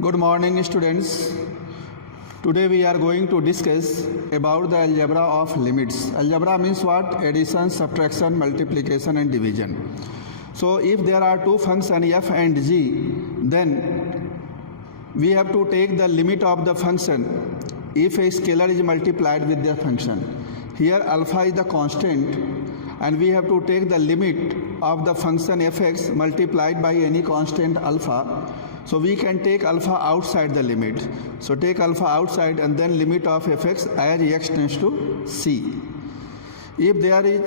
Good morning, students. Today we are going to discuss about the algebra of limits. Algebra means what? Addition, subtraction, multiplication and division. So if there are two functions f and g, then we have to take the limit of the function if a scalar is multiplied with the function. Here alpha is the constant and we have to take the limit of the function fx multiplied by any constant alpha. So we can take alpha outside the limit. So take alpha outside and then limit of fx as x tends to c. If there is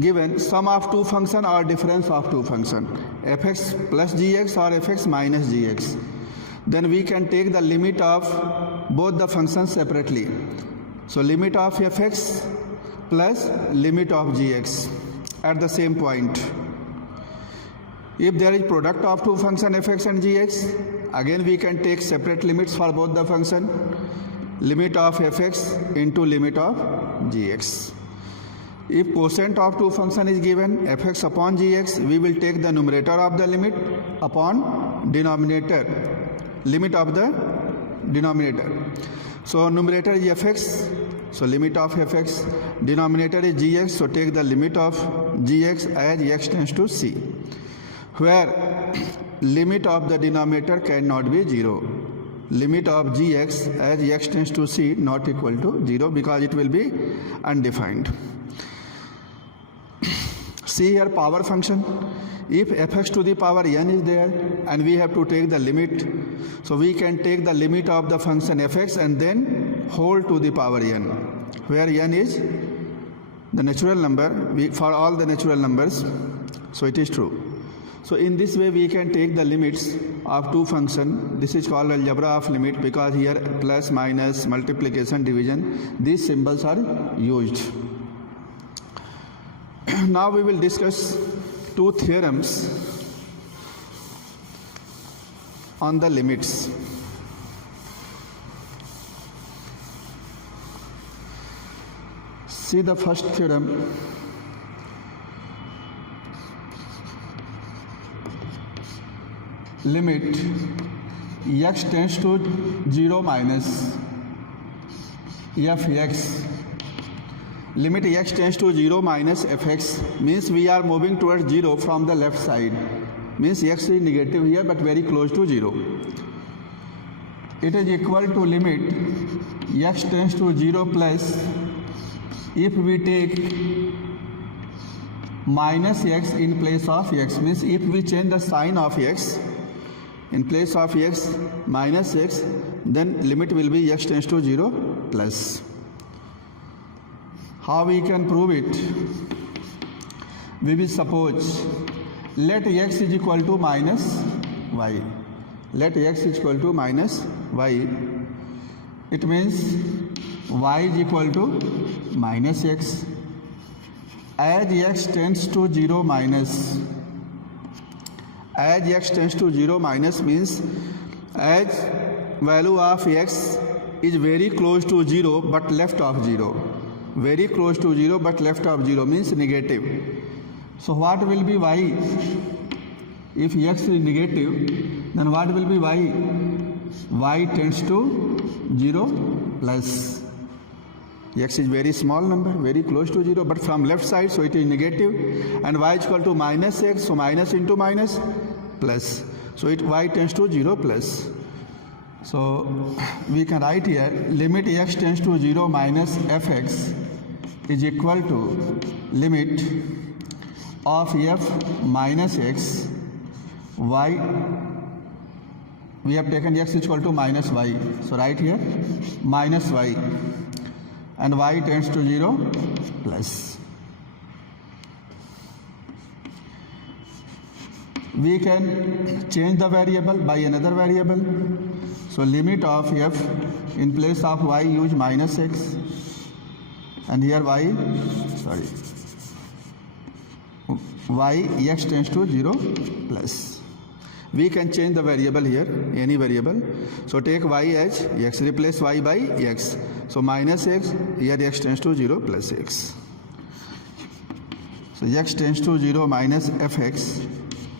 given sum of two function or difference of two function, fx plus gx or fx minus gx, then we can take the limit of both the functions separately. So limit of fx plus limit of gx at the same point. If there is product of two function fx and gx, again we can take separate limits for both the function. Limit of fx into limit of gx. If quotient of two function is given fx upon gx, we will take the numerator of the limit upon denominator, limit of the denominator. So numerator is fx, so limit of fx, denominator is gx, so take the limit of gx as x tends to c, where limit of the denominator cannot be 0. Limit of gx as x tends to c not equal to 0 because it will be undefined. See here power function. If fx to the power n is there and we have to take the limit, so we can take the limit of the function fx and then whole to the power n, where n is the natural number for all the natural numbers, so it is true. So in this way we can take the limits of two functions. This is called algebra of limit because here plus, minus, multiplication, division, these symbols are used. Now we will discuss two theorems on the limits. See the first theorem. Limit x tends to 0 minus fx. Limit x tends to 0 minus fx means we are moving towards 0 from the left side. Means x is negative here but very close to 0. It is equal to limit x tends to 0 plus if we take minus x in place of x. Means if we change the sign of x, in place of x minus x, then limit will be x tends to 0 plus. How we can prove it? We will suppose let x is equal to minus y. Let x is equal to minus y. It means y is equal to minus x. As x tends to 0 minus, as x tends to 0 minus means as value of x is very close to 0 but left of 0. Very close to 0 but left of 0 means negative. So what will be y? If x is negative, then what will be y? Y tends to 0 plus. X is very small number, very close to 0, but from left side, so it is negative, and y is equal to minus x, so minus into minus plus. So y tends to 0 plus. So we can write here limit x tends to 0 minus fx is equal to limit of f minus x, y, we have taken x is equal to minus y, so write here minus y, and y tends to 0 plus. We can change the variable by another variable. So limit of f in place of y use minus x, and here y x tends to 0 plus. We can change the variable here, any variable. So take y as x, replace y by x. So minus x, here x tends to 0 plus x. So x tends to 0 minus fx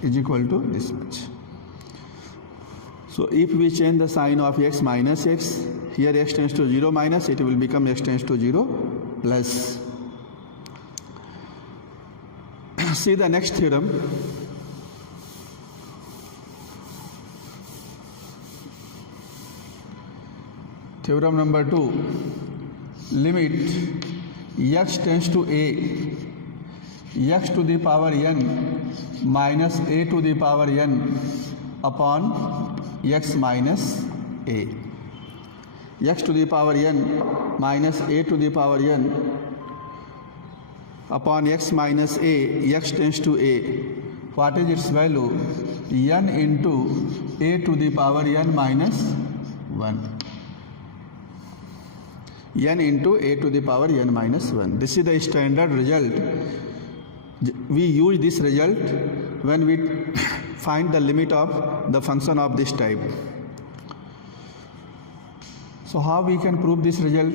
is equal to this much. So if we change the sign of x minus x, here x tends to 0 minus, it will become x tends to 0 plus. See the next theorem. Theorem number 2. Limit x tends to a, x to the power n minus a to the power n upon x minus a. X to the power n minus a to the power n upon x minus a, x tends to a. What is its value? N into a to the power n minus 1. N into a to the power n minus 1. This is the standard result. We use this result when we find the limit of the function of this type. So how we can prove this result?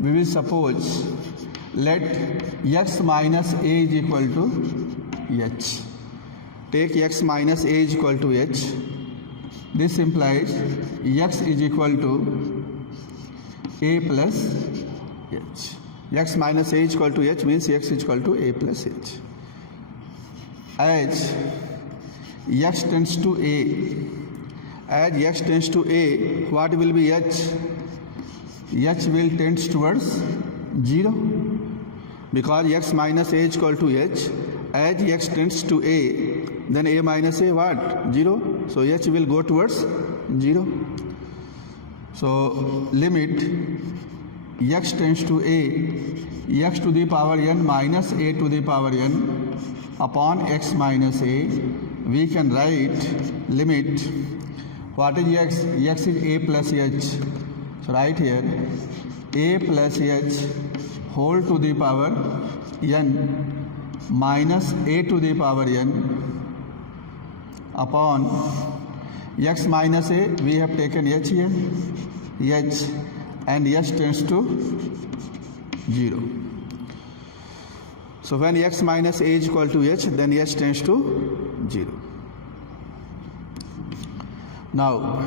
We will suppose let x minus a is equal to h. Take x minus a is equal to h. This implies x is equal to a plus h. X minus a is equal to h means x is equal to a plus h. As x tends to a, what will be h? H will tend towards 0 because x minus a is equal to h. As x tends to a, then a minus a what? 0. So h will go towards 0. So limit x tends to a, x to the power n minus a to the power n upon x minus a. We can write limit. What is x? X is a plus h. So right here a plus h whole to the power n minus a to the power n upon x minus a, we have taken h here, h, and h tends to 0. So when x minus a is equal to h, then h tends to 0. Now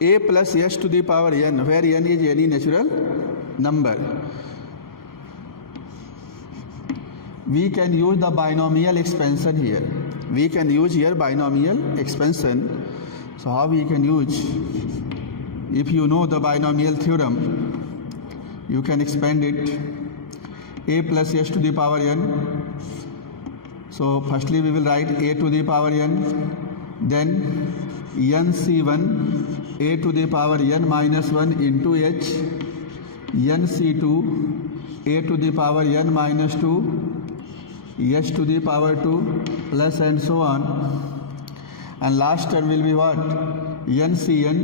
a plus h to the power n, where n is any natural number, we can use the binomial expansion here. We can use here binomial expansion. So how we can use? If you know the binomial theorem, you can expand it. A plus h to the power n. So firstly we will write a to the power n, then nc1 a to the power n minus 1 into h, nc2 a to the power n minus 2, h to the power 2 plus and so on, and last term will be what? ncn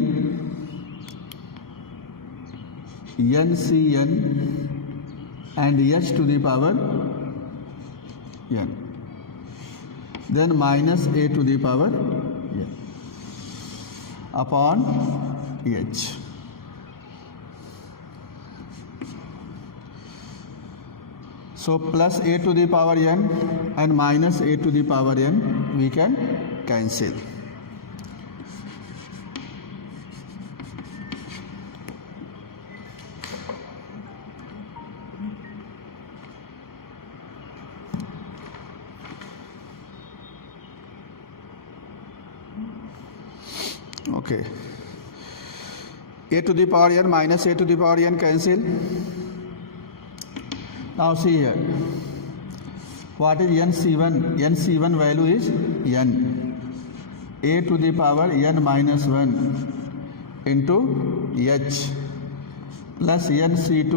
and h to the power n, then minus a to the power n upon h. So plus a to the power n and minus a to the power n we can cancel. Okay. A to the power n minus a to the power n cancel. Now see here. What is nc1? nc1 value is n. A to the power n minus 1 into h plus nc2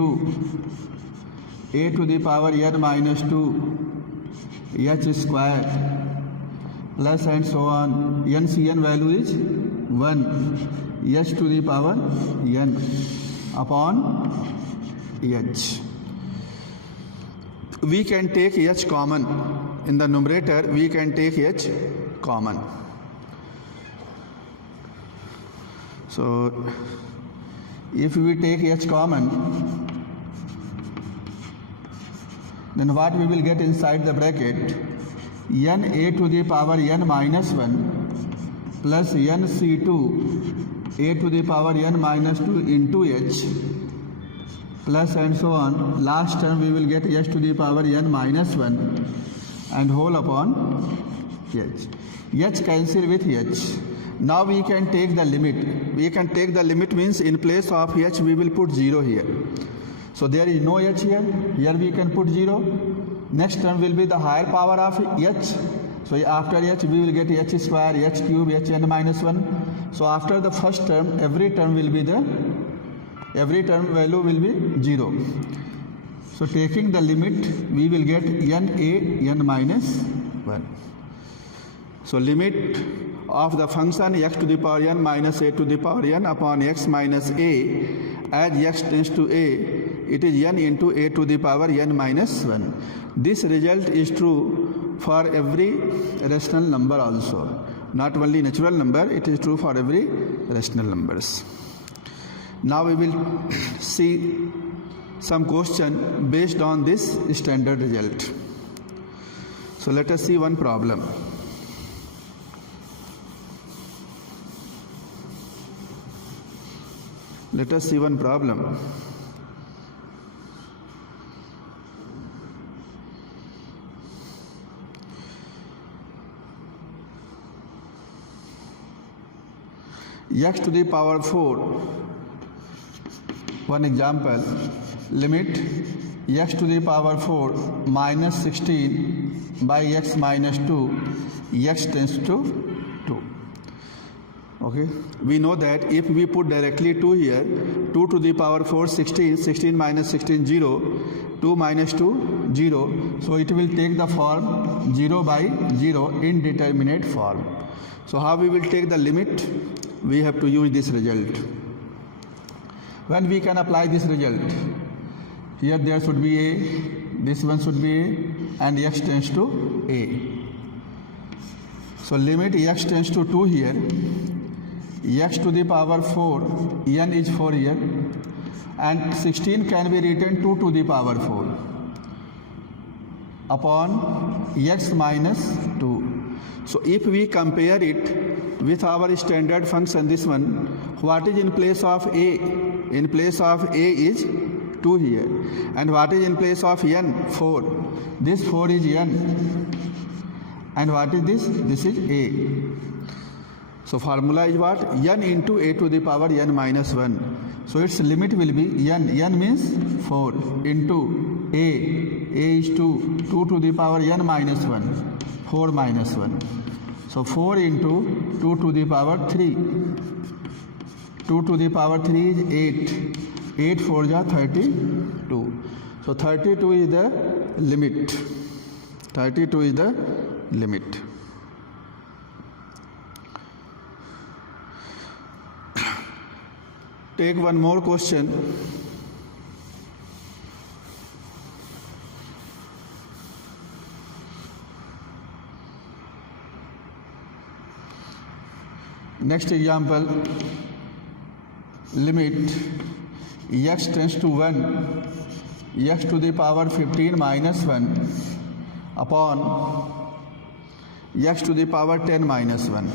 a to the power n minus 2 h square plus and so on. ncn value is 1 h to the power n upon h. We can take h common. In the numerator, we can take h common. So, if we take h common, then what we will get inside the bracket? n a to the power n minus 1 plus n c2 a to the power n minus 2 into h plus and so on. Last term we will get h to the power n minus 1 and whole upon h. H cancel with h. Now we can take the limit. We can take the limit means in place of h we will put 0 here. So there is no h here. Here we can put 0. Next term will be the higher power of h. So after h we will get h square, h cube, h n minus 1. So after the first term, every term value will be 0. So taking the limit, we will get n a n minus 1. So limit of the function x to the power n minus a to the power n upon x minus a, as x tends to a, it is n into a to the power n minus 1. This result is true for every rational number also. Not only natural number, it is true for every rational numbers. Now we will see some question based on this standard result. So let us see one problem. Let us see one problem. X to the power 4. One example. Limit x to the power 4 minus 16 by x minus 2, x tends to 2. Okay, we know that if we put directly 2 here, 2 to the power 4 16, 16 minus 16 0, 2 minus 2 0, so it will take the form 0 by 0 indeterminate form. So how we will take the limit? We have to use this result. When we can apply this result? Here there should be a, this one should be a, and x tends to a. So limit x tends to 2 here, x to the power 4, n is 4 here, and 16 can be written 2 to the power 4 upon x minus 2. So if we compare it with our standard function, this one, what is in place of a? In place of a is 2 here. And what is in place of n? 4. This 4 is n. And what is this? This is a. So formula is what? n into a to the power n minus 1. So its limit will be n. n means 4 into a. a is 2. 2 to the power n minus 1. 4 minus 1. So 4 into 2 to the power 3. 2 to the power 3 is 8. 8 4 ja 32. So 32 is the limit. 32 is the limit. Take one more question. Next example, limit x tends to 1, x to the power 15 minus 1 upon x to the power 10 minus 1.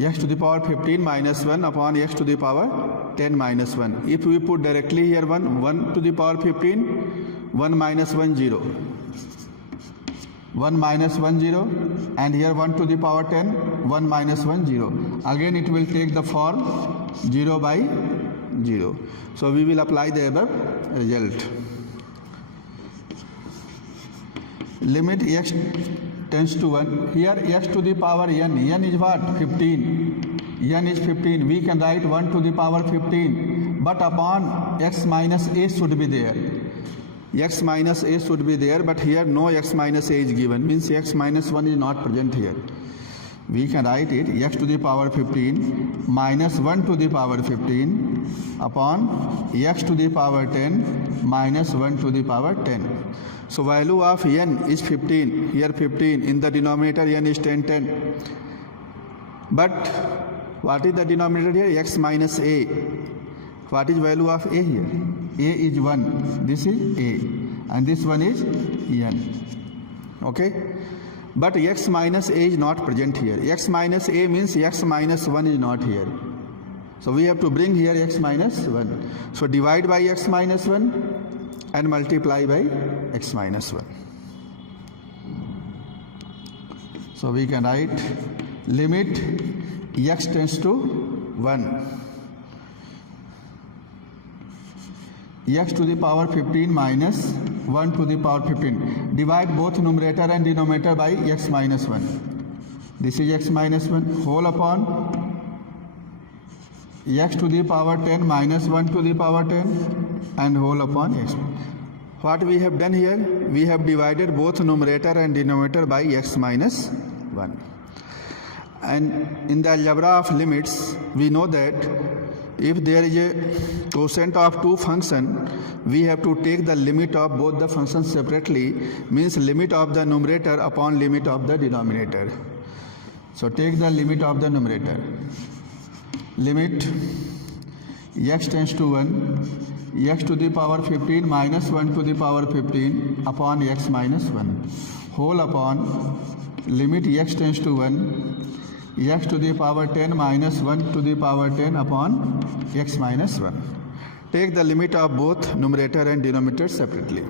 X to the power 15 minus 1 upon x to the power 10 minus 1. If we put directly here 1 to the power 15, 1 minus 1 0. 1 minus 1 0, and here 1 to the power 10, 1 minus 1 0. Again it will take the form 0 by 0. So we will apply the above result. Limit x tends to 1. Here x to the power n. n is what? 15. n is 15. We can write 1 to the power 15. But upon x minus a should be there. X minus a should be there, but here no x minus a is given. Means x minus 1 is not present here. We can write it x to the power 15 minus 1 to the power 15 upon x to the power 10 minus 1 to the power 10. So value of n is 15. Here 15. In the denominator n is 10, 10. But what is the denominator here? X minus a. What is value of a here? A is 1. This is a. And this one is n. Okay, but x minus a is not present here. X minus a means x minus 1 is not here. So we have to bring here x minus 1. So divide by x minus 1 and multiply by x minus 1. So we can write limit x tends to 1. X to the power 15 minus 1 to the power 15. Divide both numerator and denominator by x minus 1. This is x minus 1 whole upon x to the power 10 minus 1 to the power 10 and whole upon x. What we have done here? We have divided both numerator and denominator by x minus 1. And in the algebra of limits, we know that if there is a quotient of two functions, we have to take the limit of both the functions separately, means limit of the numerator upon limit of the denominator. So take the limit of the numerator. Limit x tends to 1, x to the power 15 minus 1 to the power 15 upon x minus 1 whole upon limit x tends to 1, x to the power 10 minus 1 to the power 10 upon x minus 1. Take the limit of both numerator and denominator separately.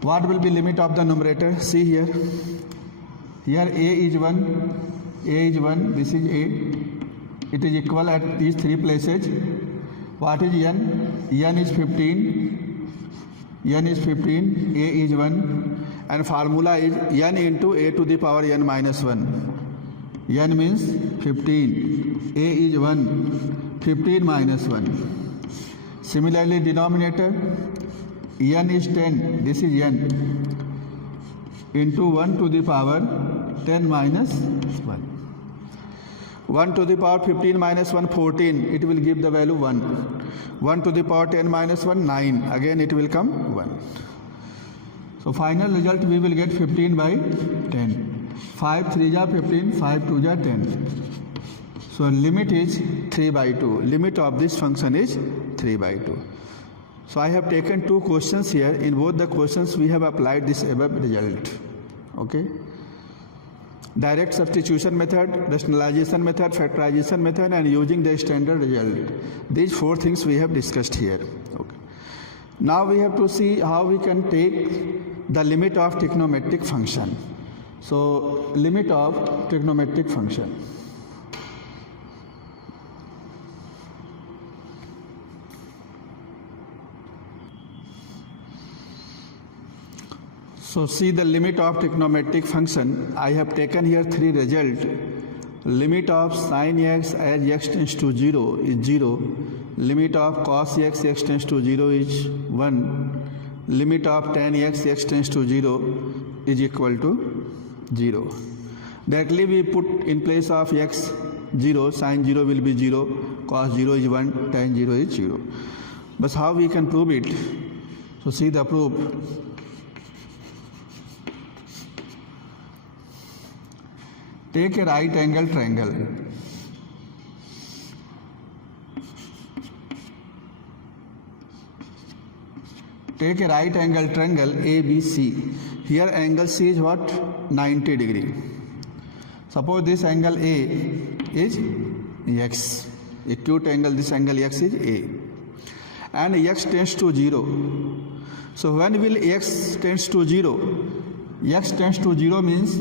What will be limit of the numerator? See here. Here a is 1, a is 1, this is a. It is equal at these three places. What is n? N is 15, n is 15, a is 1. And formula is n into a to the power n minus 1. N means 15, a is 1, 15 minus 1. Similarly, denominator, n is 10, this is n, into 1 to the power 10 minus 1. 1 to the power 15 minus 1, 14, it will give the value 1. 1 to the power 10 minus 1, 9, again it will come 1. So final result we will get 15 by 10. 5 3 ja 15, 5 2 ja 10. So limit is 3 by 2. Limit of this function is 3 by 2. So I have taken two questions here. In both the questions we have applied this above result. Okay. Direct substitution method, rationalization method, factorization method, and using the standard result. These four things we have discussed here. Okay. Now we have to see how we can take the limit of trigonometric function. So limit of trigonometric function. So see the limit of trigonometric function. I have taken here three results. Limit of sin x as x tends to 0 is 0. Limit of cos x, x tends to 0 is 1. Limit of tan x, x tends to 0 is equal to 0. Directly we put in place of x 0, sin 0 will be 0, cos 0 is 1, tan 0 is 0. But how we can prove it? So see the proof. Take a right angle triangle. Take a right angle triangle ABC. Here angle C is what? 90 degree. Suppose this angle A is x. Acute angle, this angle x is A. And x tends to 0. So when will x tends to 0? X tends to 0 means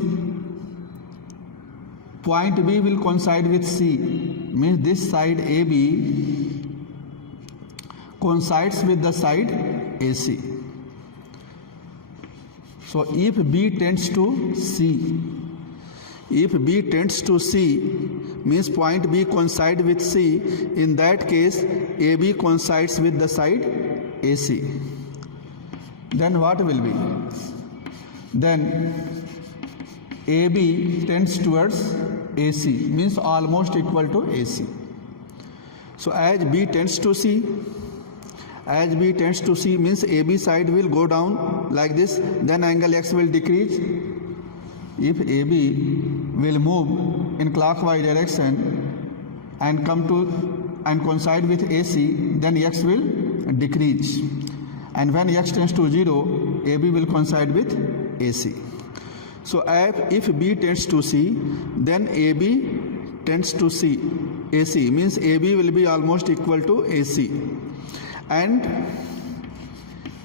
point B will coincide with C, means this side AB coincides with the side AC. So if B tends to C, means point B coincides with C, in that case AB coincides with the side AC. Then what will be? Then AB tends towards AC, means almost equal to AC. So as B tends to C means AB side will go down like this, then angle X will decrease. If AB will move in clockwise direction and come to and coincide with AC, then X will decrease. And when X tends to 0, AB will coincide with AC. So if B tends to C, then AB tends to C. AC means AB will be almost equal to AC, and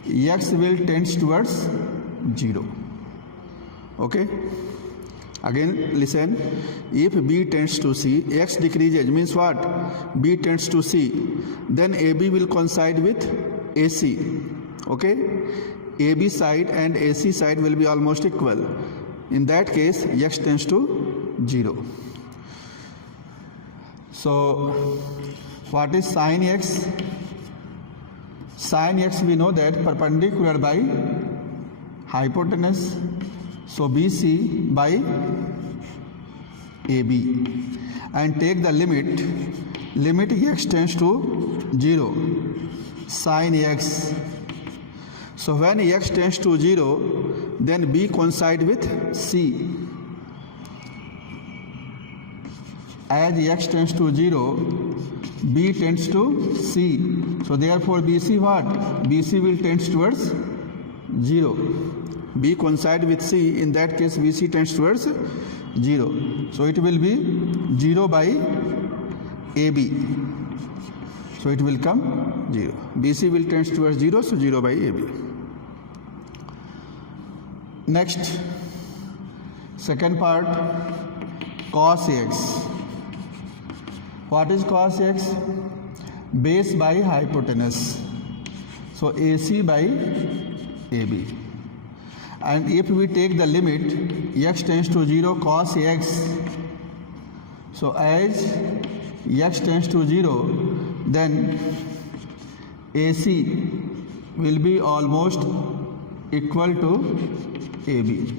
X will tend towards 0. Okay. Again listen, if B tends to C, X decreases means what? B tends to C, then AB will coincide with AC. Okay, AB side and AC side will be almost equal. In that case, X tends to 0. So what is sin X? Sin X, we know that perpendicular by hypotenuse. So BC by AB, and take the limit X tends to 0, sin X. So when X tends to 0, then B coincide with C. As X tends to 0, B tends to C. So therefore BC what? BC will tend towards 0. B coincide with C, in that case BC tends towards 0. So it will be 0 by AB. So it will come 0. BC will tend towards 0, so 0 by AB. Next, second part, cos X. What is cos X? Base by hypotenuse. So AC by AB. And if we take the limit X tends to 0 cos X, so as X tends to 0, then AC will be almost equal to AB.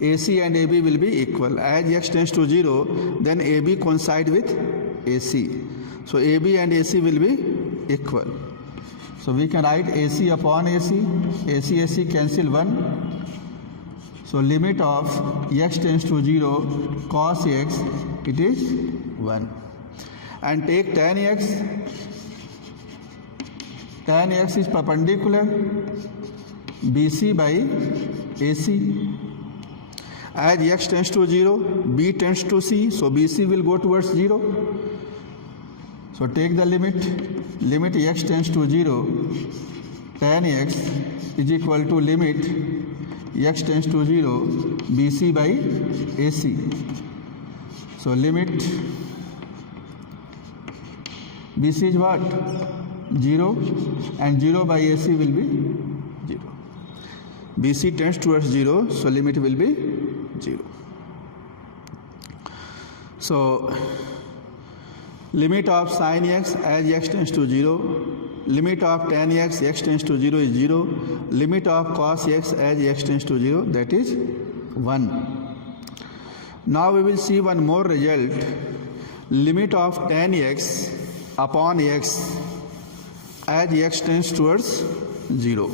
AC and AB will be equal. As X tends to 0, then AB coincide with AC. So AB and AC will be equal. So we can write AC upon AC. AC cancel 1. So limit of X tends to 0 cos X, it is 1. And take tan X. Tan X is perpendicular BC by AC. As X tends to 0, B tends to C, so BC will go towards 0. So take the limit X tends to 0, tan X is equal to limit X tends to 0 BC by AC. So limit BC is what? 0, and 0 by AC will be 0. BC tends towards 0, so limit will be 0. So limit of sin X as X tends to 0, limit of tan X tends to 0 is 0, limit of cos X as X tends to 0, that is 1. Now we will see one more result. Limit of tan X upon X as X tends towards 0.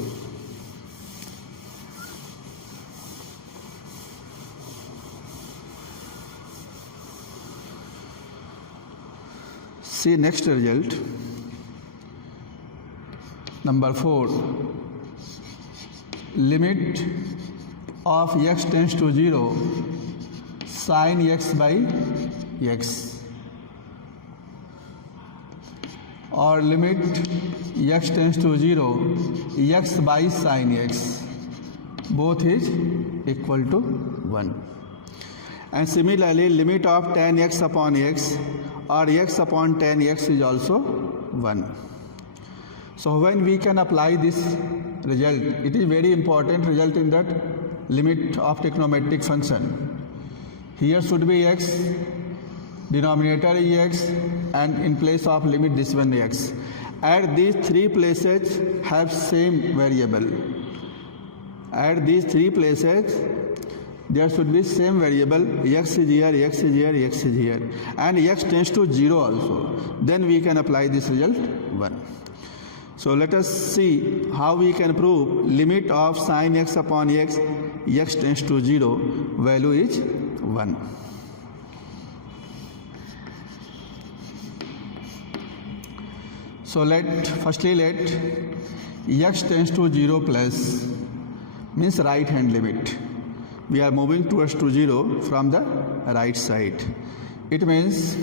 See next result. Number 4. Limit of X tends to 0 sin X by X, or limit X tends to 0 X by sin X, both is equal to 1. And similarly limit of tan X upon X or X upon tan X is also 1. So when we can apply this result, it is very important result in that limit of trigonometric function. Here should be X, denominator is X, and in place of limit this one X. At these three places have same variable. At these three places there should be same variable. X is here, X is here, X is here, and X tends to 0 also. Then we can apply this result 1. So let us see how we can prove limit of sin X upon X, X tends to 0, value is 1. So firstly let X tends to 0 plus means right hand limit. We are moving towards to 0 from the right side. It means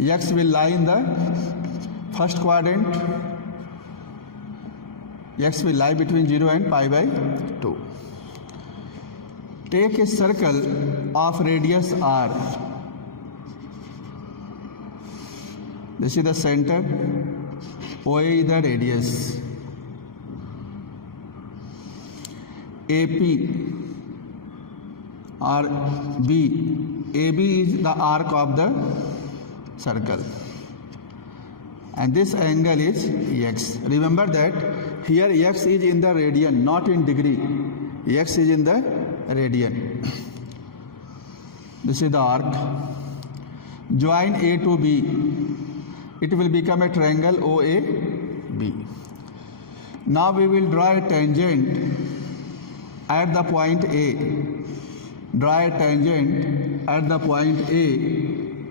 x will lie in the first quadrant. X will lie between 0 and pi by 2. Take a circle of radius r. This is the center. OA is the radius. AP or B. AB is the arc of the circle. And this angle is x. Remember that here x is in the radian, not in degree. X is in the radian. This is the arc. Join A to B. It will become a triangle OAB. Now we will draw a tangent at the point A. Draw a tangent at the point A.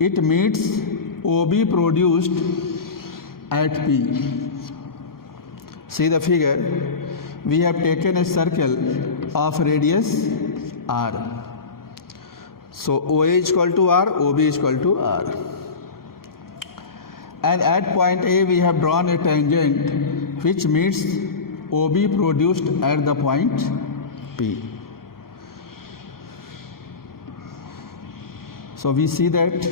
It meets OB produced at P. See the figure. We have taken a circle of radius R. So OA is equal to R, OB is equal to R. And at point A we have drawn a tangent which meets OB produced at the point P. So we see that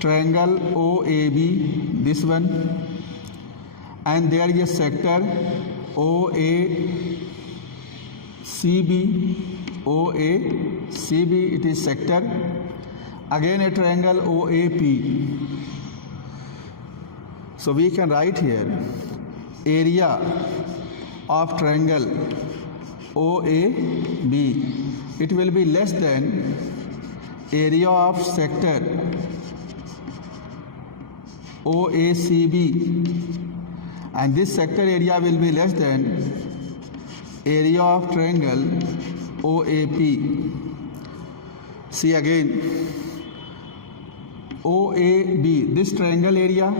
triangle OAB, this one, and there is a sector OACB, OACB, it is sector. Again a triangle OAP. So we can write here area of triangle OAB. It will be less than area of sector OACB, and this sector area will be less than area of triangle OAP. See again, OAB, this triangle area,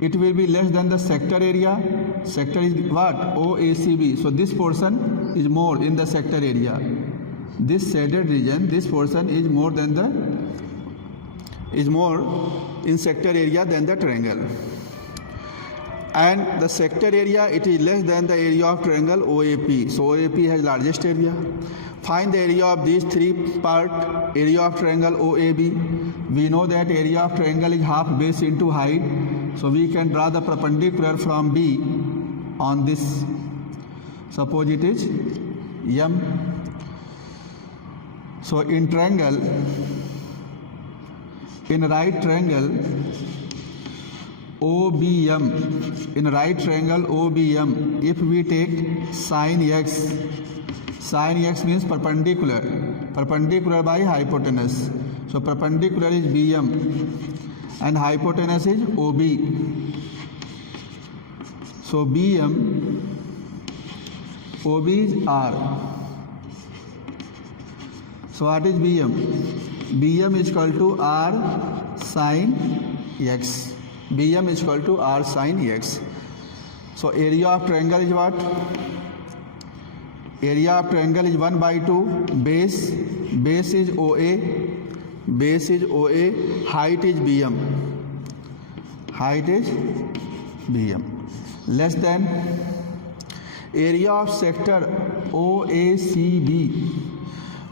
it will be less than the sector area. Sector is what? OACB. So this portion is more in the sector area. This shaded region, this portion is more in sector area than the triangle. And the sector area, it is less than the area of triangle OAP. So OAP has largest area. Find the area of these three parts. Area of triangle OAB. We know that area of triangle is half base into height. So we can draw the perpendicular from B on this. Suppose it is M. So in triangle, in right triangle OBM, in right triangle OBM, if we take sin x means perpendicular, perpendicular by hypotenuse. So perpendicular is BM and hypotenuse is OB. So BM, OB is R. So what is BM? BM is equal to R sin x. BM is equal to R sin x. So area of triangle is what? Area of triangle is 1 by 2. Base is OA. Base is OA. Height is BM. Height is BM. Less than area of sector OACB.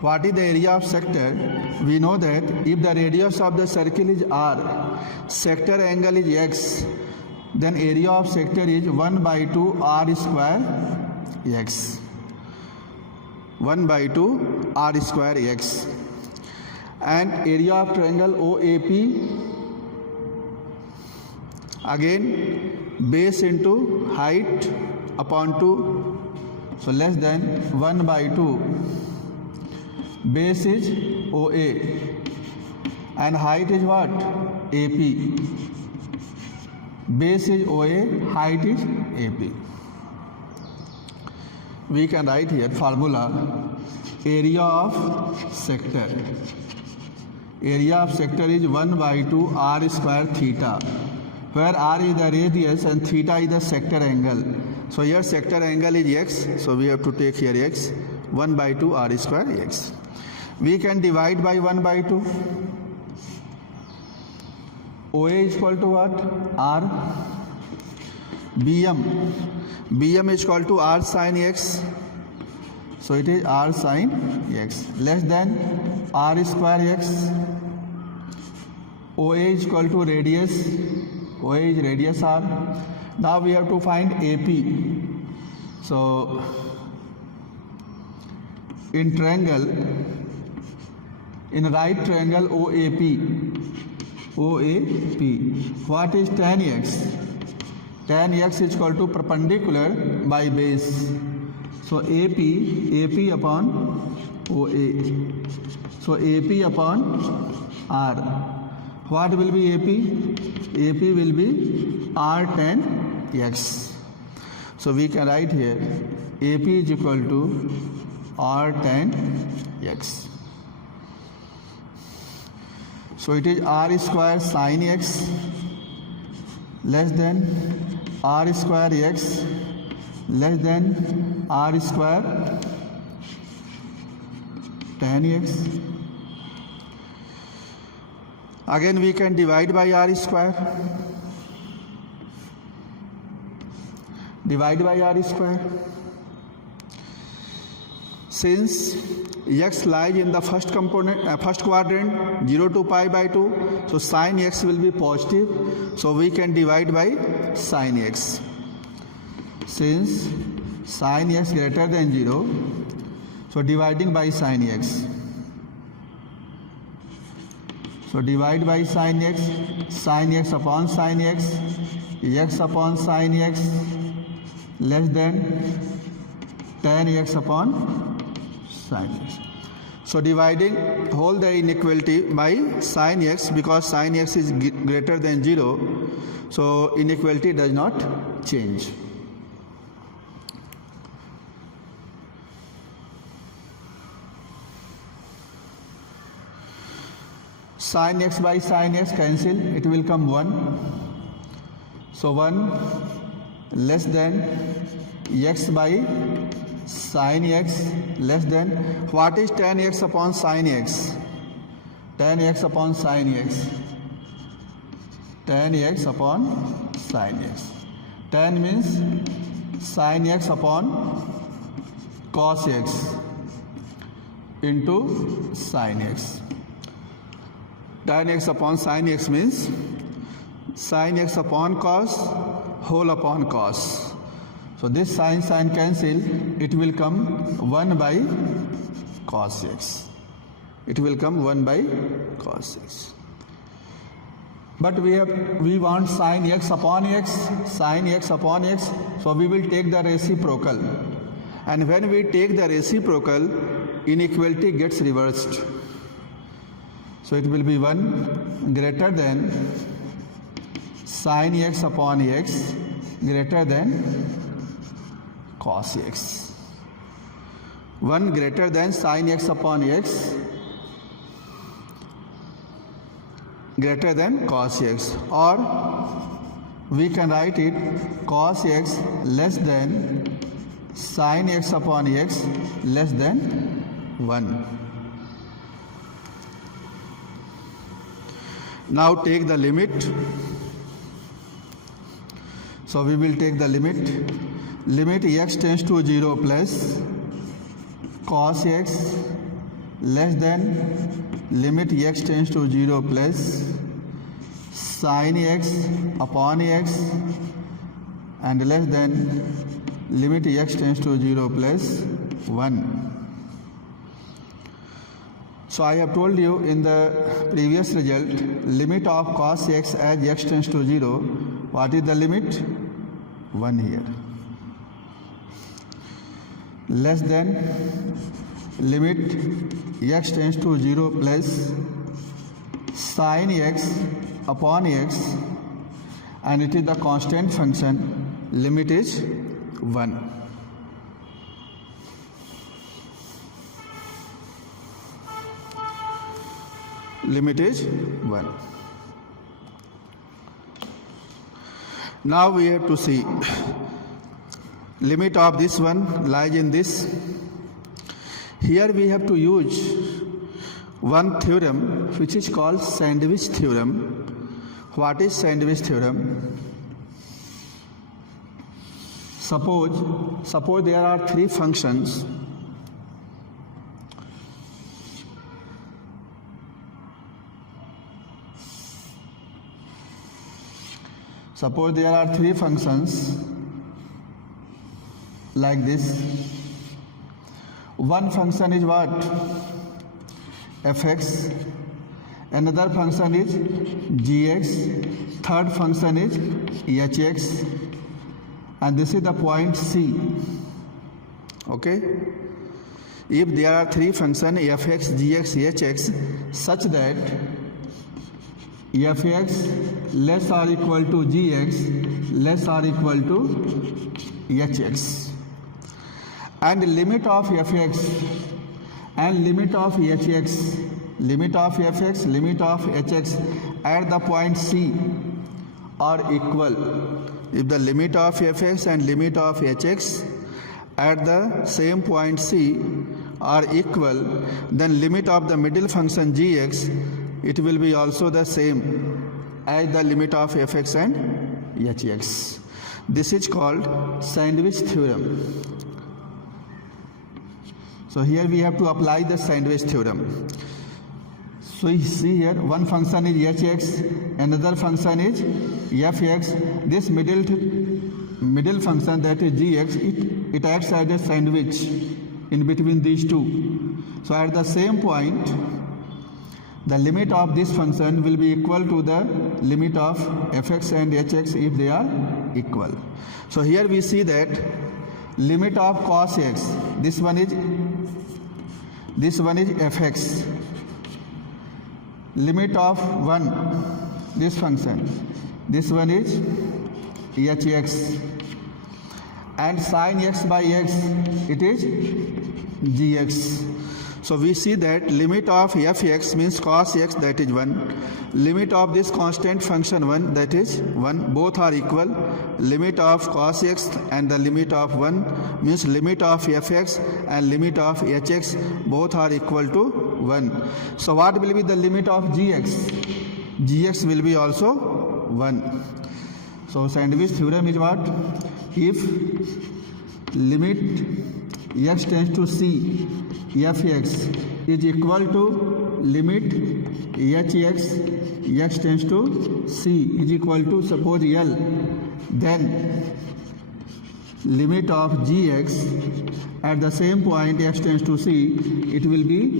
What is the area of sector? We know that if the radius of the circle is R, sector angle is x, then area of sector is 1 by 2 R square x. 1 by 2 R square x. And area of triangle OAP, again base into height upon 2, so less than 1 by 2. Base is OA and height is what? AP. Base is OA, height is AP. We can write here formula area of sector. Area of sector is 1 by 2 R square theta, where R is the radius and theta is the sector angle. So here sector angle is x, so we have to take here x, 1 by 2 r square x. We can divide by 1 by 2. OA is equal to what? R. BM is equal to r sin x. So it is r sin x less than r square x. OA is equal to radius. OA is radius r. Now we have to find AP. So in right triangle OAP, what is tan x? Tan x is equal to perpendicular by base. So AP upon OA. So AP upon R. What will be AP? AP will be R tan x. So we can write here AP is equal to R tan x. So it is r square sin x less than r square x less than r square tan x. Again we can divide by r square. Divide by r square. Since x lies in the first quadrant 0 to pi by 2, so sin x will be positive, so we can divide by sin x. Since sin x greater than 0, so dividing by sin x. So divide by sin x upon sin x upon sin x less than tan x upon sin x. So dividing whole the inequality by sin x, because sin x is greater than 0, so inequality does not change. Sin x by sin x cancel, it will come 1. So 1 less than x by sin x less than, what is tan x upon sin x? Tan x upon sin x. Tan x upon sin x. Tan means sin x upon cos x into sin x. Tan x upon sin x means sin x upon cos whole upon cos. So this sin cancel, it will come 1 by cos x. It will come 1 by cos x. But we want sin x upon x, so we will take the reciprocal. And when we take the reciprocal, inequality gets reversed. So it will be 1 greater than sin x upon x greater than cos x. 1 greater than sin x upon x greater than cos x, or we can write it cos x less than sin x upon x less than 1. Now take the limit. So we will take the limit x tends to 0 plus cos x less than limit x tends to 0 plus sin x upon x and less than limit x tends to 0 plus 1. So I have told you in the previous result, limit of cos x as x tends to 0, what is the limit? 1 here. Less than limit x tends to 0 plus sin x upon x, and it is the constant function, limit is 1. Limit is 1. Now we have to see limit of this one lies in this. Here we have to use one theorem which is called sandwich theorem. What is sandwich theorem? Suppose there are three functions. Suppose there are three functions like this. One function is what? fx. Another function is gx. Third function is hx. And this is the point C. Okay? If there are three functions fx, gx, hx such that fx less or equal to gx less or equal to hx, and limit of fx and limit of hx, limit of fx, limit of hx at the point C are equal. If the limit of fx and limit of hx at the same point C are equal, then limit of the middle function gx, it will be also the same as the limit of fx and hx. This is called sandwich theorem. So here we have to apply the sandwich theorem. So you see here, one function is hx, another function is fx. This middle function, that is gx, it acts as a sandwich in between these two. So at the same point, the limit of this function will be equal to the limit of fx and hx if they are equal. So here we see that limit of cos x, this one is fx. Limit of 1, this function, this one is hx. And sin x by x, it is gx. So we see that limit of fx means cos x, that is 1. Limit of this constant function 1, that is 1. Both are equal. Limit of cos x and the limit of 1 means limit of fx and limit of hx, both are equal to 1. So what will be the limit of gx? Gx will be also 1. So sandwich theorem is what? If limit x tends to c, fx is equal to limit hx, x tends to c is equal to suppose L, then limit of gx at the same point x tends to c, it will be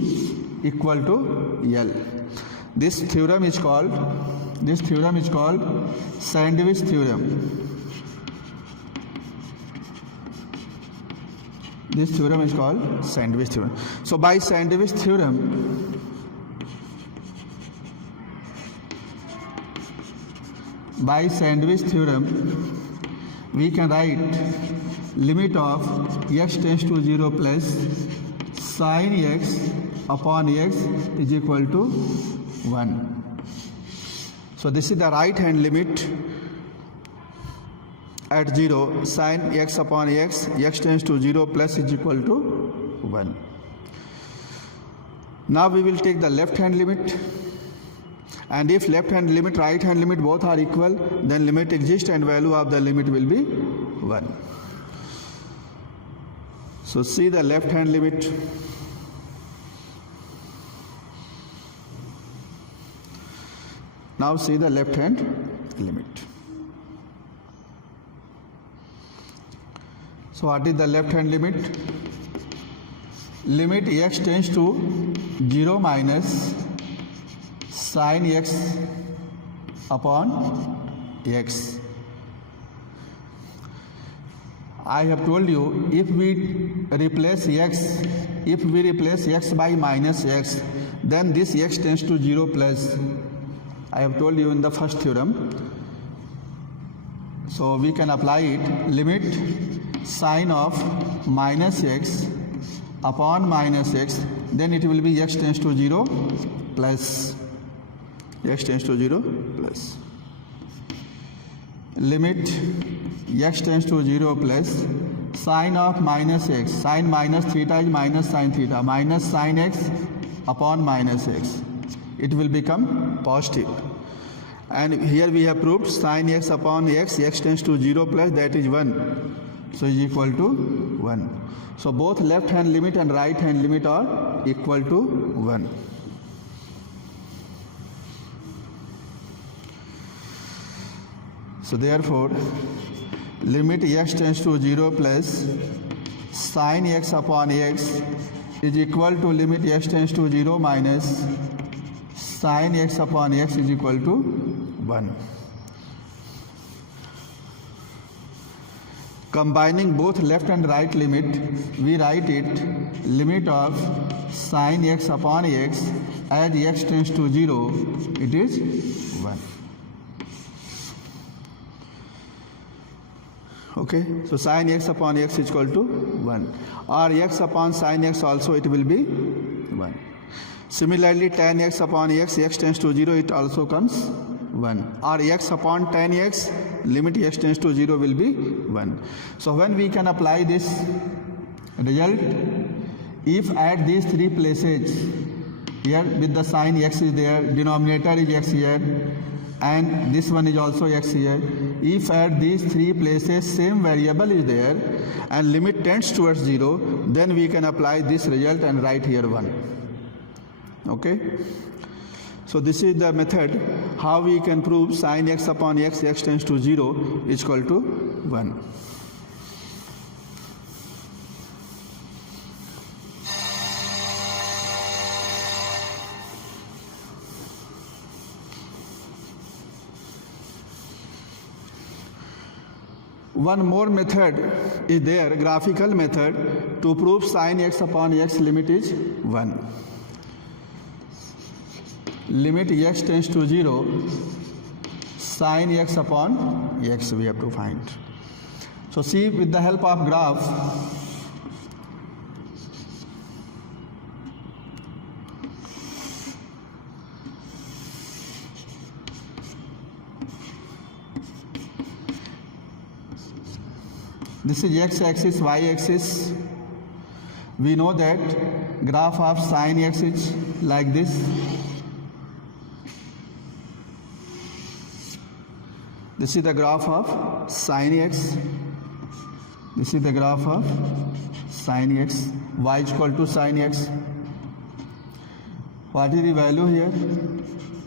equal to L. This theorem is called sandwich theorem. This theorem is called sandwich theorem. So by sandwich theorem, we can write limit of x tends to 0 plus sin x upon x is equal to 1. So this is the right hand limit at 0, sin x upon x, x tends to 0 plus is equal to 1. Now we will take the left hand limit, and if left hand limit, right hand limit both are equal, then limit exists and value of the limit will be 1. So see the left hand limit. Now see the left hand limit. So what is the left hand limit? Limit x tends to 0 minus sin x upon x. I have told you, if we replace x by minus x, then this x tends to 0 plus. I have told you in the first theorem. So we can apply it. Limit sin of minus x upon minus x, then it will be x tends to 0 plus. X tends to 0 plus. Limit x tends to 0 plus sine of minus x, sine minus theta is minus sine theta, minus sine x upon minus x. It will become positive. And here we have proved sine x upon x, x tends to 0 plus, that is 1. So is equal to 1. So both left hand limit and right hand limit are equal to 1. So therefore, limit x tends to 0 plus sine x upon x is equal to limit x tends to 0 minus sine x upon x is equal to 1. Combining both left and right limit, we write it limit of sine x upon x as x tends to 0, it is 1. Okay, so sine x upon x is equal to 1, or x upon sine x also it will be 1. Similarly, tan x upon x, x tends to 0, it also comes 1, or x upon tan x, limit x tends to 0 will be 1. So when we can apply this result, if at these three places, here with the sign x is there, denominator is x here, and this one is also x here. If at these three places same variable is there and limit tends towards 0, then we can apply this result and write here 1. Okay? So this is the method how we can prove sine x upon x, x tends to 0 is equal to 1. One more method is there, graphical method, to prove sine x upon x limit is 1. Limit x tends to 0, sine x upon x we have to find. So see, with the help of graph, this is x-axis, y-axis. We know that graph of sine x is like this. This is the graph of sine x. This is the graph of sine x. Y is equal to sine x. What is the value here?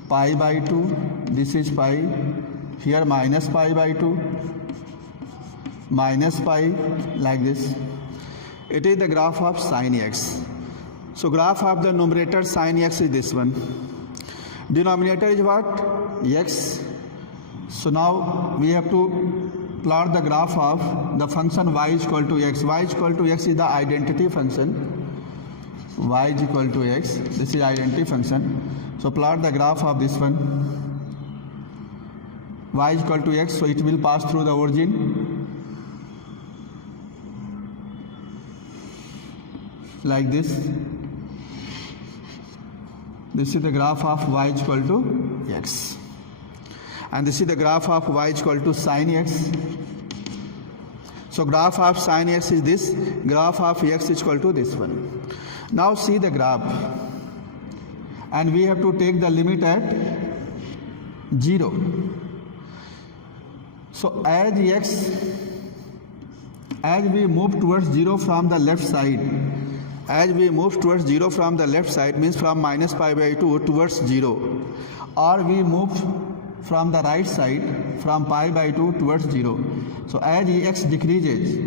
Pi by 2. This is pi. Here minus pi by 2. Minus pi, like this. It is the graph of sine x. So graph of the numerator sine x is this one. Denominator is what? X. So now we have to plot the graph of the function y is equal to x. Y is equal to x is the identity function. Y is equal to x. This is identity function. So plot the graph of this one. Y is equal to x, so it will pass through the origin. Like this. This is the graph of y is equal to x. And this is the graph of y is equal to sine x. So graph of sine x is this, graph of x is equal to this one. Now see the graph. And we have to take the limit at 0. So as we move towards 0 from the left side, means from minus pi by 2 towards 0, or we move from the right side from pi by 2 towards 0. So as x decreases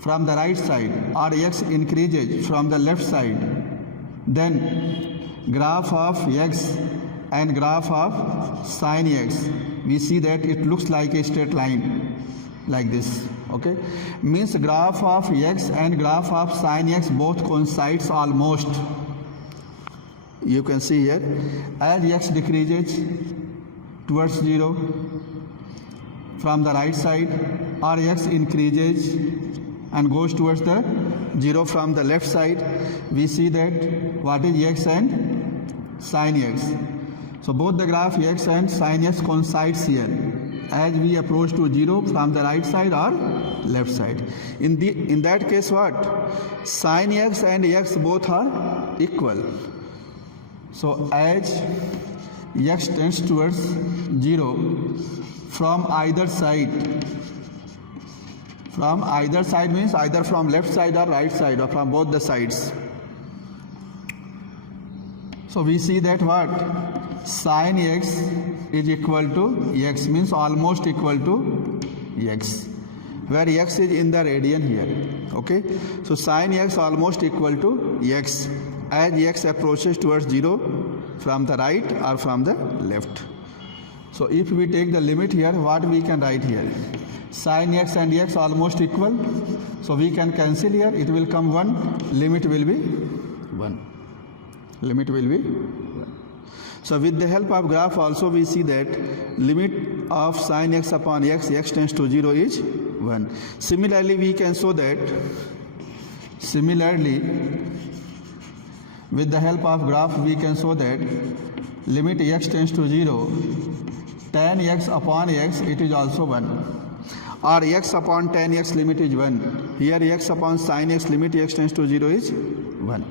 from the right side or x increases from the left side, then graph of x and graph of sine x, we see that it looks like a straight line like this. Okay, means graph of x and graph of sine x both coincides almost. You can see here, as x decreases towards 0 from the right side, or x increases and goes towards the 0 from the left side, we see that what is x and sine x. So both the graph x and sine x coincides here as we approach to 0 from the right side or left side. In that case what? Sin x and x both are equal. So as x tends towards 0 from either side means either from left side or right side or from both the sides. So we see that what? Sin x is equal to x means almost equal to x, where x is in the radian here. Okay, so sin x almost equal to x as x approaches towards 0 from the right or from the left. So if we take the limit here, what we can write here? Sin x and x almost equal, so we can cancel here. It will come 1, limit will be 1. Limit will be 1. So with the help of graph also we see that limit of sin x upon x tends to 0 is 1. Similarly we can show that, with the help of graph we can show that limit x tends to 0, tan x upon x it is also 1. Or x upon tan x limit is 1. Here x upon sin x limit x tends to 0 is 1.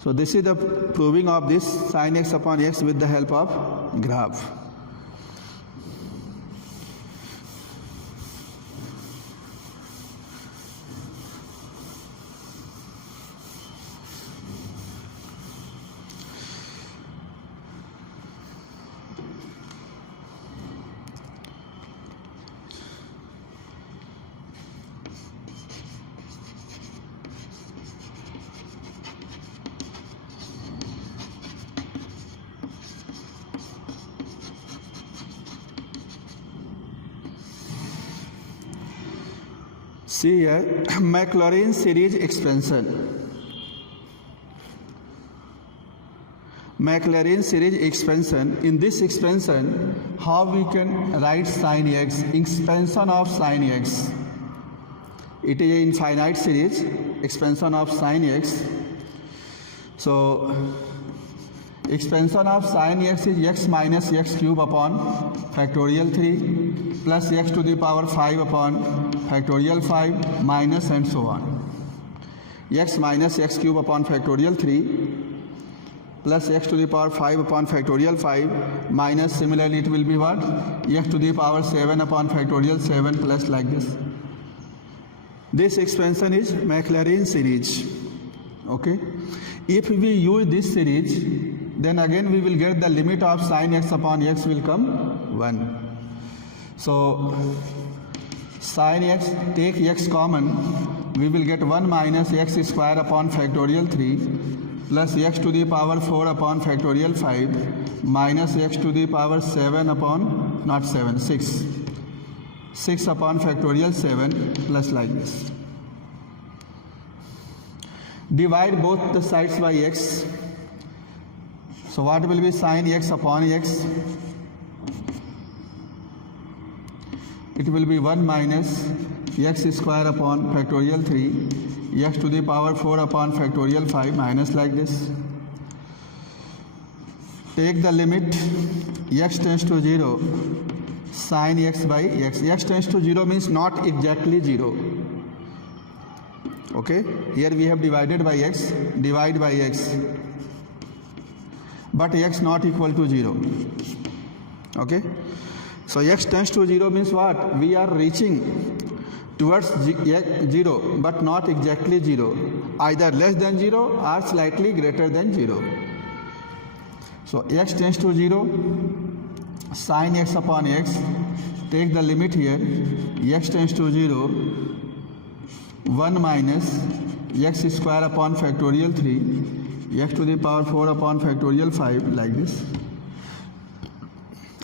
So this is the proving of this sin x upon x with the help of graph. See here, Maclaurin series expansion. Maclaurin series expansion. In this expansion, how we can write sin x? Expansion of sin x. It is an infinite series. Expansion of sin x. So, expansion of sin x is x minus x cube upon factorial 3 plus x to the power 5 upon factorial 5 minus and so on. X minus x cube upon factorial 3 plus x to the power 5 upon factorial 5 minus, similarly it will be what? X to the power 7 upon factorial 7 plus like this. This expansion is Maclaurin series. Okay. If we use this series, then again we will get the limit of sin x upon x will come 1. So sin x, take x common, we will get 1 minus x square upon factorial 3 plus x to the power 4 upon factorial 5 minus x to the power 7 upon, not 7, 6 upon factorial 7 plus like this. Divide both the sides by x. So what will be sin x upon x? It will be 1 minus x square upon factorial 3, x to the power 4 upon factorial 5 minus like this. Take the limit, x tends to 0, sin x by x. X tends to 0 means not exactly 0. Okay, here we have divided by x, divide by x, but x not equal to 0. Okay, so x tends to 0 means what? We are reaching towards 0 but not exactly 0, either less than 0 or slightly greater than 0. So x tends to 0, sin x upon x, take the limit here, x tends to 0, 1 minus x square upon factorial 3, x to the power 4 upon factorial 5 like this.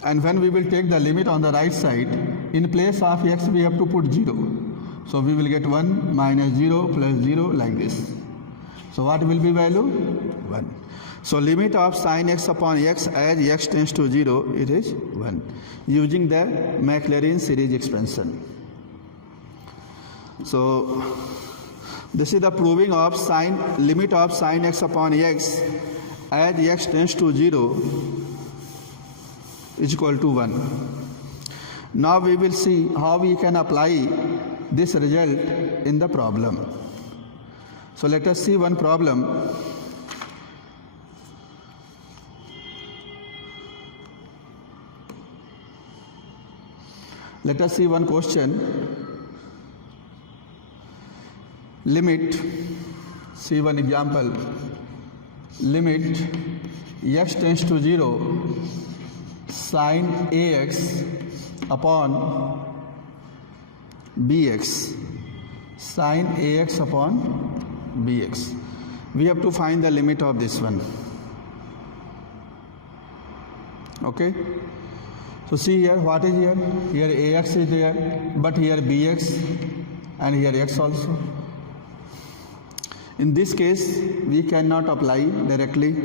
And when we will take the limit on the right side, in place of x we have to put 0. So we will get 1 minus 0 plus 0 like this. So what will be value? 1. So limit of sin x upon x as x tends to 0, it is 1, using the Maclaurin series expansion. So this is the proving of limit of sin x upon x as x tends to 0 is equal to 1. Now we will see how we can apply this result in the problem. So let us see one problem. Let us see one question. Limit, see one example. Limit x tends to 0 sin ax upon bx, sin ax upon bx. We have to find the limit of this one. Okay. So see here, what is here? Here ax is there, but here bx and here x also. In this case, we cannot apply directly.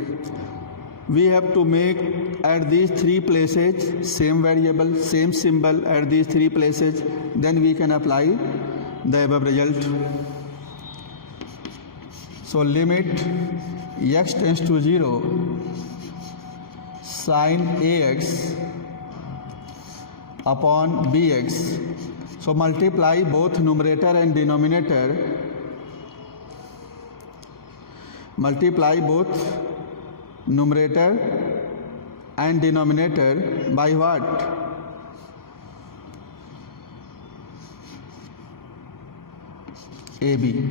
We have to make at these three places same variable, same symbol at these three places. Then we can apply the above result. So limit x tends to 0 sin ax upon bx. So multiply both numerator and denominator. Multiply both numerator and denominator by what? AB.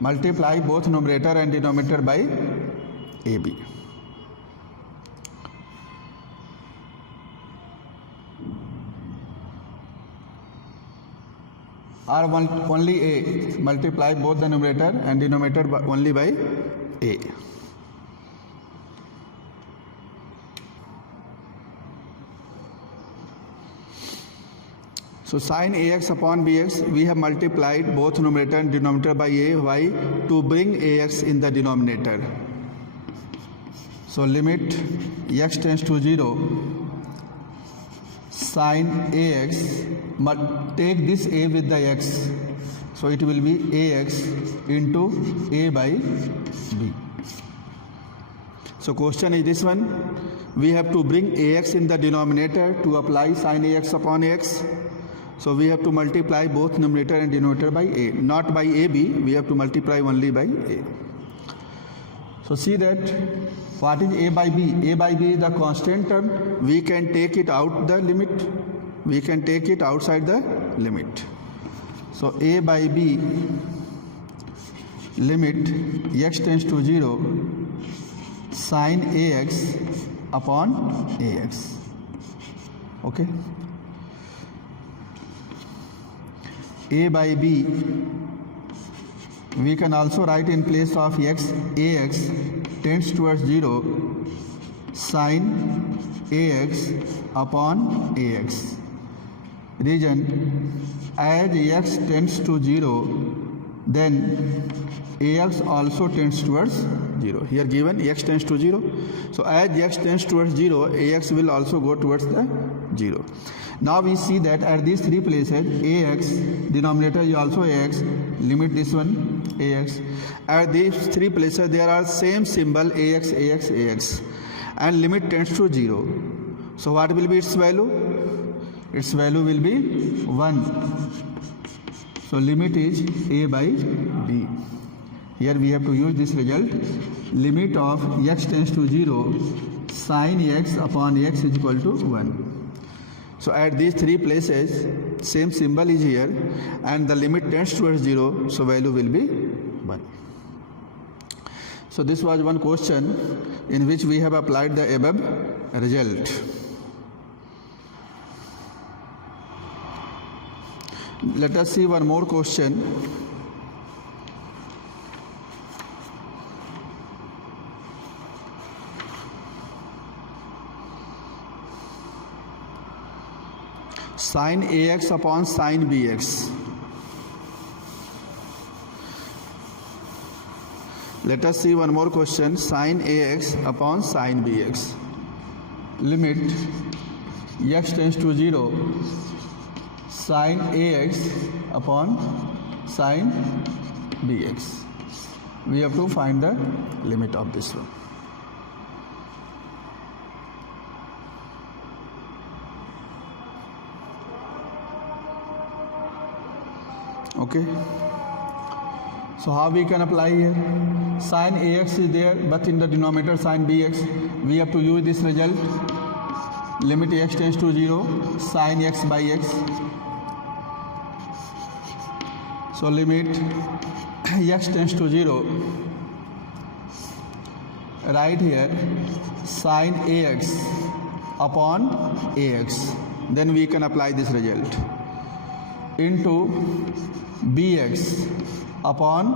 Multiply both numerator and denominator by AB. Or only A. Multiply both the numerator and denominator only by A. So sin ax upon bx, we have multiplied both numerator and denominator by A. Why? To bring ax in the denominator. So limit x tends to 0 sin ax, take this a with the x, so it will be ax into a by b. So question is this one. We have to bring ax in the denominator to apply sin ax upon x. So we have to multiply both numerator and denominator by a, not by ab, we have to multiply only by a. So see that what is a by b? A by b is the constant term. We can take it out the limit. We can take it outside the limit. So a by b limit x tends to 0 sin ax upon ax. Okay. A by b, we can also write in place of x, ax tends towards 0 sin ax upon ax. Reason, as x tends to 0, then ax also tends towards 0. Here given x tends to 0. So as x tends towards 0, ax will also go towards the 0. Now we see that at these three places, ax, denominator is also ax, limit this one, ax. At these three places, there are same symbol ax, ax, ax, and limit tends to 0. So what will be its value? Its value will be 1. So limit is a by b. Here we have to use this result. Limit of x tends to 0, sin x upon x is equal to 1. So at these three places, same symbol is here and the limit tends towards 0, so value will be 1. So this was one question in which we have applied the above result. Let us see one more question. Sin ax upon sin bx. Let us see one more question. Sin ax upon sin bx. Limit x tends to 0 sin ax upon sin bx. We have to find the limit of this one. Okay. So how we can apply here? Sin ax is there, but in the denominator sin bx, we have to use this result. Limit x tends to 0, sin x by x. So limit x tends to 0. Right here, sin ax upon ax. Then we can apply this result. Into bx upon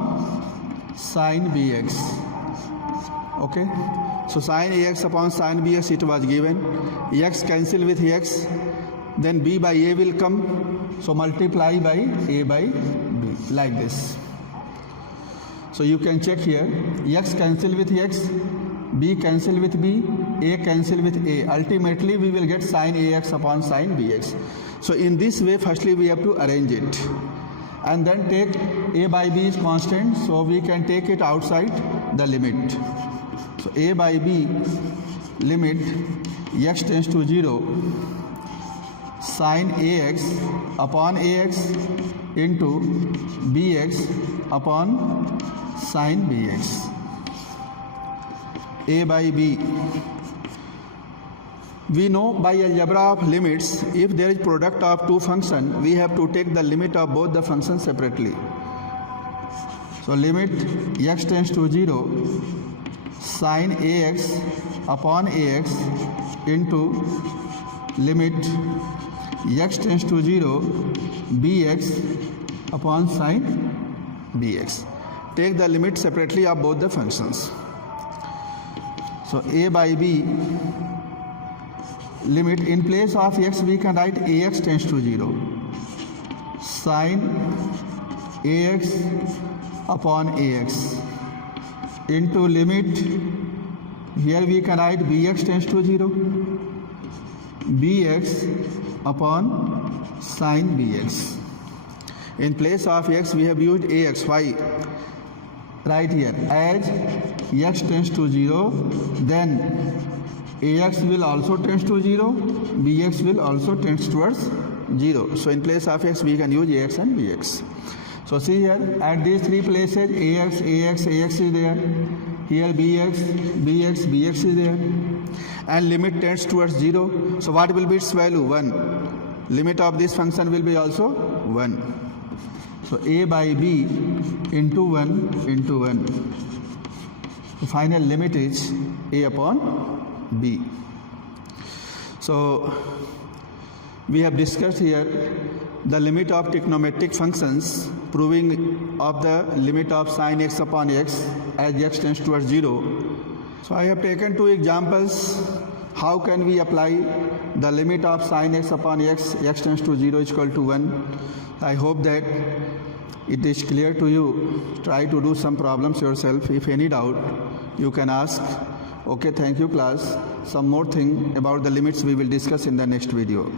sin bx. Okay. So sin ax upon sin bx it was given. X cancel with x. Then b by a will come. So multiply by a by b like this. So you can check here. X cancel with x. B cancel with b. A cancel with a. Ultimately we will get sin ax upon sin bx. So in this way firstly we have to arrange it. And then take a by b is constant, so we can take it outside the limit. So a by b limit x tends to 0 sin ax upon ax into bx upon sin bx. A by b. We know by algebra of limits, if there is product of two functions, we have to take the limit of both the functions separately. So limit x tends to 0 sin ax upon ax into limit x tends to 0 bx upon sin bx. Take the limit separately of both the functions. So a by b limit, in place of x we can write ax tends to 0 sin ax upon ax into limit, here we can write bx tends to 0 bx upon sin bx. In place of x we have used ax. Why? Right here, as x tends to 0, then ax will also tends to 0, bx will also tends towards 0. So in place of x we can use ax and bx. So see here, at these three places ax is there. Here bx is there. And limit tends towards 0. So what will be its value? 1. Limit of this function will be also 1. So a by b into 1 into 1. The final limit is a upon b. So we have discussed here the limit of trigonometric functions, proving of the limit of sin x upon x as x tends towards 0. So I have taken two examples. How can we apply the limit of sin x upon x tends to 0 is equal to 1. I hope that it is clear to you. Try to do some problems yourself. If any doubt, you can ask. Okay, thank you class. Some more thing about the limits we will discuss in the next video.